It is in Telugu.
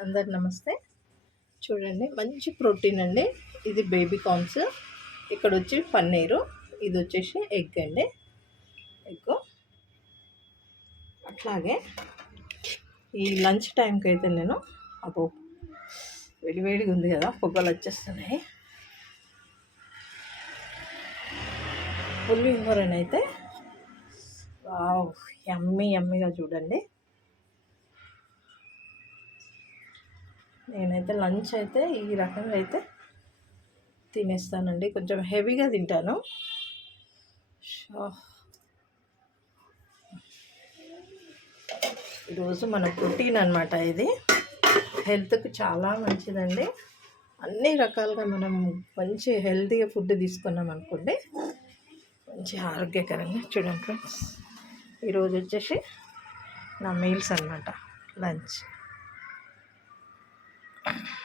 అందరు నమస్తే. చూడండి, మంచి ప్రోటీన్ అండి. ఇది బేబీ కార్న్స్, ఇక్కడ వచ్చి పన్నీరు, ఇది వచ్చేసి ఎగ్ అండి. ఎగ్ అట్లాగే ఈ లంచ్ టైంకి అయితే నేను అబ్బో వేడివేడిగా ఉంది కదా, పొగలు వచ్చేస్తున్నాయి. పులిహోరనైతే యమ్మీగా చూడండి. నేనైతే లంచ్ అయితే ఈ రకంగా అయితే తినేస్తానండి. కొంచెం హెవీగా తింటాను. ఈరోజు మన ప్రోటీన్ అనమాట. ఇది హెల్త్కి చాలా మంచిదండి. అన్ని రకాలుగా మనం మంచి హెల్తీగా ఫుడ్ తీసుకున్నాం అనుకోండి, మంచి ఆరోగ్యకరంగా. చూడండి ఫ్రెండ్స్, ఈరోజు వచ్చేసి నా మీల్స్ అనమాట, లంచ్.